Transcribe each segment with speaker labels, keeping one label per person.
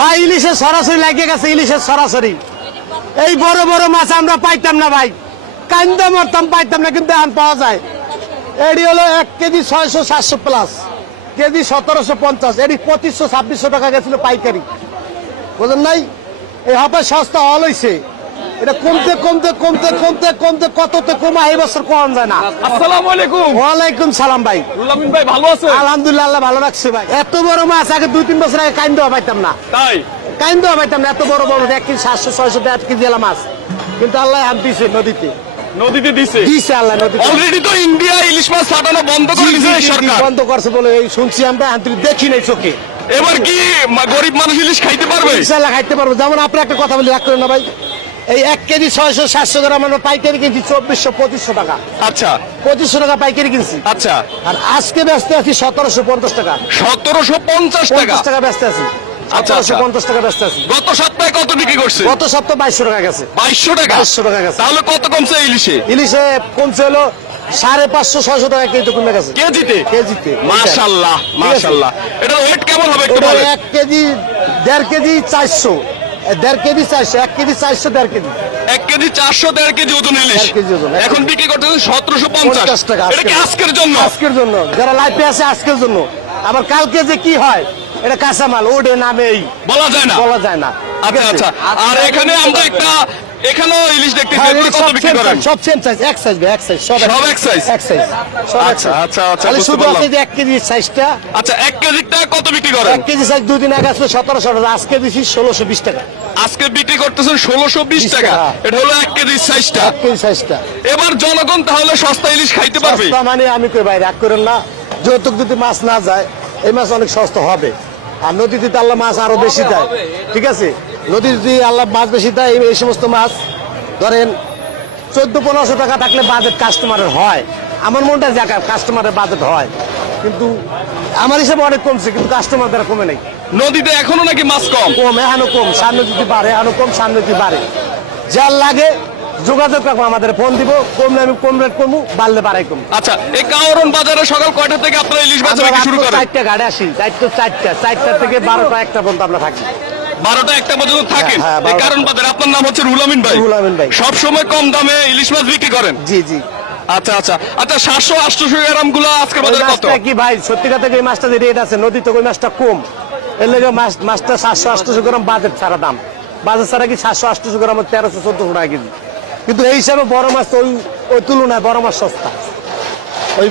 Speaker 1: ভাই, ইলিশের সরাসরি লাগিয়ে গেছে, ইলিশের সরাসরি। এই বড় বড় মাছ আমরা পাইতাম না ভাই। কান্দা মরতাম পাইতাম না, কিন্তু এখন পাওয়া যায়। এটি হলো এক কেজি ছয়শো সাতশো প্লাস কেজি সতেরোশো পঞ্চাশ। এটি পঁচিশশো ছাব্বিশশো টাকা গেছিল পাইকারি। বুঝলেন নাই? এই হাপে সস্তা হল হইছে। এটা কমতে কমতে কমতে কমতে কমতে কততে কমা এই বছর কম যায় না।
Speaker 2: আসসালামু আলাইকুম।
Speaker 1: ওয়ালাইকুম সালাম ভাই।
Speaker 2: রুলামিন ভাই ভালো আছে
Speaker 1: আলহামদুলিল্লাহ আল্লাহ ভালো রাখছে ভাই। এত বড় মাছ আগে দুই তিন বছর আগে কাইন দেওয়া পাইতাম না।
Speaker 2: তাই?
Speaker 1: কাইন দেওয়া পাইতাম না এত বড় বড় এক কেজি সাতশো ছয়শো কেজি এলা মাছ। কিন্তু আল্লাহ হাত দিছে নদীতে।
Speaker 2: নদীতে দিছে?
Speaker 1: দিছে আল্লাহ নদীতে।
Speaker 2: অলরেডি তো ইন্ডিয়া ইলিশ মাছ বন্ধ করে দিয়েছে সরকার।
Speaker 1: বন্ধ করছে বলে এই শুনছি আমরা হাত দেখি নাই চোখে।
Speaker 2: এবার কি গরিব মানুষ ইলিশ খাইতে পারবে?
Speaker 1: ইনশাল্লাহ খাইতে পারব। যেমন আপনি একটা কথা বলি রাখ করেন না ভাই। এই এক কেজি ছয়শো সাতশো গ্রাম আমরা পাইকারি কিনছি চব্বিশশো পঁচিশশো টাকা।
Speaker 2: আচ্ছা।
Speaker 1: পঁচিশশো টাকা পাইকারি কিনছি।
Speaker 2: আচ্ছা।
Speaker 1: আর আজকে ব্যস্ত আছি সতেরোশো পঞ্চাশ টাকা।
Speaker 2: সতেরোশো পঞ্চাশ টাকা?
Speaker 1: পঞ্চাশ টাকা ব্যস্ত আছি।
Speaker 2: আচ্ছা, আচ্ছা।
Speaker 1: টাকা ব্যস্ত আছি।
Speaker 2: গত সপ্তাহে কত বিক্রি করছে?
Speaker 1: গত সপ্তাহ বাইশশো টাকা গেছে।
Speaker 2: বাইশশো টাকা?
Speaker 1: বাইশশো টাকা গেছে।
Speaker 2: তাহলে কত কমছে ইলিশে?
Speaker 1: ইলিশে কমছে হলো সাড়ে পাঁচশো ছয়শো টাকা কেজি কমে গেছে।
Speaker 2: কেজিতে?
Speaker 1: কেজিতে।
Speaker 2: মাশাল্লাহ এটা ওয়েট কেমন হবে একটু
Speaker 1: এক কেজি দেড় কেজি চারশো। দেড় কেজি চারশো এক কেজি চারশো দেড় কেজি।
Speaker 2: এক কেজি চারশো দেড় কেজি ওজন ইলিশ। এখন বিক্রি করতে সতেরোশো পঞ্চাশ।
Speaker 1: টাকা
Speaker 2: এটা কি আজকের। জন্য?
Speaker 1: আজকের জন্য। যারা লাইফে আছে আজকের জন্য। আবার কালকে যে কি হয় এটা কাঁচামাল ওডে নামেই।
Speaker 2: বলা যায় না।
Speaker 1: বলা যায় না।
Speaker 2: আচ্ছা আচ্ছা। আর এখানে আমরা একটা এখানেও ইলিশ দেখতেছি
Speaker 1: হ্যাঁ,
Speaker 2: এগুলো
Speaker 1: এটা
Speaker 2: কত বিক্রি করেন?
Speaker 1: সব সেম সাইজ এক সাইজ এক সাইজ সব
Speaker 2: সব এক size?
Speaker 1: এক সাইজ
Speaker 2: আচ্ছা, আচ্ছা, আচ্ছা,
Speaker 1: খালি শুধু আছে যে এক কেজি সাইজটা
Speaker 2: আচ্ছা এক কেজিটা কত বিক্রি করেন?
Speaker 1: এক কেজি সাইজ দুদিন আগে আসলে সতেরোশো টাকা আজকে ষোলোশো বিশ টাকা।
Speaker 2: আজকে বিক্রি করতেছেন ষোলোশো বিশ টাকা।
Speaker 1: টাকা।
Speaker 2: এটা হলো এক কেজির সাইজটা
Speaker 1: এক কেজি সাইজটা
Speaker 2: এবার জনগণ তাহলে সস্তা ইলিশ খাইতে পারবে?
Speaker 1: সস্তা মানে আমি কই ভাই রাগ করেন না। যৌতুক যদি মাছ না যায় এই মাছ অনেক সস্তা হবে। আর নদীতে তো আল্লাহ মাছ আরও বেশি দেয়। ঠিক আছে? নদীতে যদি আল্লাহ মাছ বেশি দেয় এই- সমস্ত মাছ ধরেন চোদ্দ পনেরোশো টাকা থাকলে বাজেট কাস্টমারের হয়। আমার মনটা জায়গা কাস্টমারের বাজেট হয়। কিন্তু আমার হিসাবে অনেক কমছে কিন্তু কাস্টমার দ্বারা কমে নেই।
Speaker 2: নদীতে এখনও নাকি মাছ কম?
Speaker 1: কম এহানো কম সামনে যদি বাড়ে এহানো কম সামনে যদি বাড়ে। যার লাগে যোগাযোগ রাখব আমাদের ফোন দিব কমলে আমি কম রেট কমু বাড়লে বাড়াই কম
Speaker 2: আচ্ছা এই কাওরন বাজারে সকাল কয়টা থেকে আপনারা ইলিশ বাজার শুরু করেন?
Speaker 1: চারটা গাড়ি আসি চারটা চারটা চারটা থেকে বারোটা একটা পর্যন্ত আমরা থাকি।
Speaker 2: বারোটা একটা পর্যন্ত থাকেন
Speaker 1: হ্যাঁ,
Speaker 2: কারণ বাজার আপনার নাম হচ্ছে রুলামিন ভাই।
Speaker 1: রুহুল আমিন ভাই।
Speaker 2: সব সময় কম দামে ইলিশ মাছ বিক্রি করেন।
Speaker 1: জি জি।
Speaker 2: আচ্ছা আচ্ছা। আচ্ছা সাতশো আটশো গ্রামগুলো আজকের
Speaker 1: ওই
Speaker 2: কত?
Speaker 1: কি ভাই সত্যি কথা এই মাছটা যে রেট আছে নদীতে ওই মাছটা কম এর লেগে মাছ মাছটা সাতশো আটশো গ্রাম বাজেট ছাড়া দাম। বাজেট ছাড়া কি সাতশো আটশো গ্রাম তেরোশো চোদ্দশো টাকা কেজি। কিন্তু এই হিসাবে বড় মাছ ওই ওই তুলনায় বড় মাছ সস্তা। ওই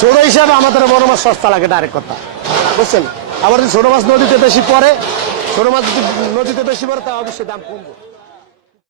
Speaker 1: ছোট হিসাবে আমাদের বড় মাছ সস্তা লাগে ডাইরেক্ট কথা। বুঝছেন? আবার ছোট মাছ নদীতে বেশি পড়ে ছোট মাছ নদীতে বেশি পড়ে তা অবশ্যই দাম কমবে।